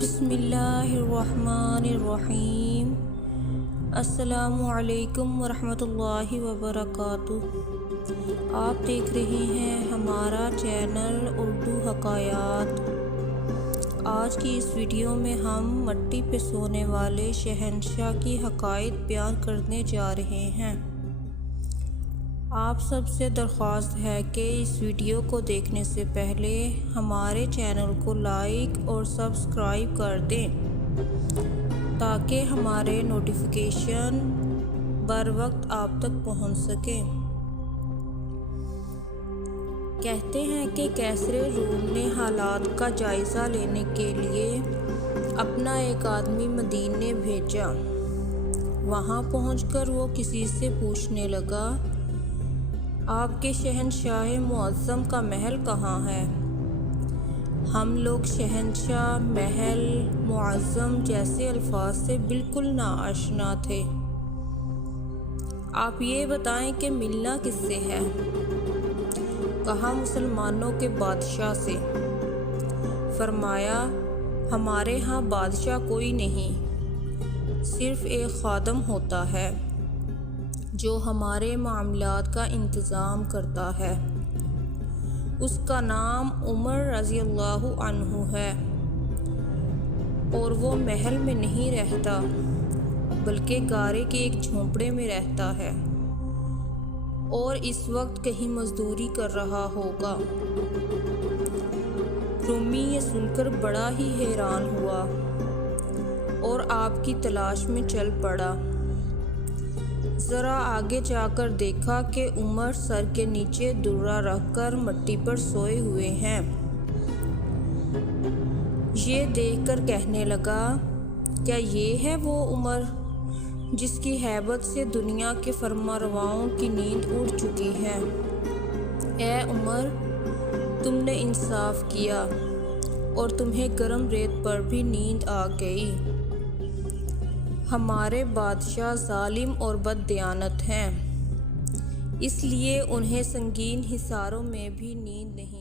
बिस्मिल्लाहिर्रहमानिर्रहीम। अस्सलामुअलैकुम वरहमतुल्लाहि वबरकातुह। आप देख रहे हैं हमारा चैनल उर्दू हकायात। आज की इस वीडियो में हम मट्टी पे सोने वाले शहंशाह की हकायत बयान करने जा रहे हैं। आप सबसे दरख्वास्त है कि इस वीडियो को देखने से पहले हमारे चैनल को लाइक और सब्सक्राइब कर दें ताकि हमारे नोटिफिकेशन बर वक्त आप तक पहुंच सकें। कहते हैं कि कैसरे रूम ने हालात का जायज़ा लेने के लिए अपना एक आदमी मदीने भेजा। वहां पहुंचकर वो किसी से पूछने लगा, आपके शहंशाह मुअज़्ज़म का महल कहाँ है? हम लोग शहंशाह, महल, मुअज़्ज़म जैसे अल्फाज से बिल्कुल नाआशना थे। आप ये बताएं कि मिलना किससे है? कहा, मुसलमानों के बादशाह से। फरमाया, हमारे यहाँ बादशाह कोई नहीं, सिर्फ एक खादम होता है जो हमारे मामलात का इंतज़ाम करता है। उसका नाम उमर रज़ियल्लाहु अन्हु है और वो महल में नहीं रहता बल्कि गारे के एक झोंपड़े में रहता है और इस वक्त कहीं मजदूरी कर रहा होगा। रूमी ये सुनकर बड़ा ही हैरान हुआ और आपकी तलाश में चल पड़ा। ज़रा आगे जाकर देखा कि उमर सर के नीचे दुर्रा रखकर मट्टी पर सोए हुए हैं। ये देखकर कहने लगा, क्या ये है वो उमर जिसकी हैबत से दुनिया के फरमारवाओं की नींद उड़ चुकी है? ए उमर, तुमने इंसाफ किया और तुम्हें गर्म रेत पर भी नींद आ गई। हमारे बादशाह जालिम और बददियानत हैं, इसलिए उन्हें संगीन हिसारों में भी नींद नहीं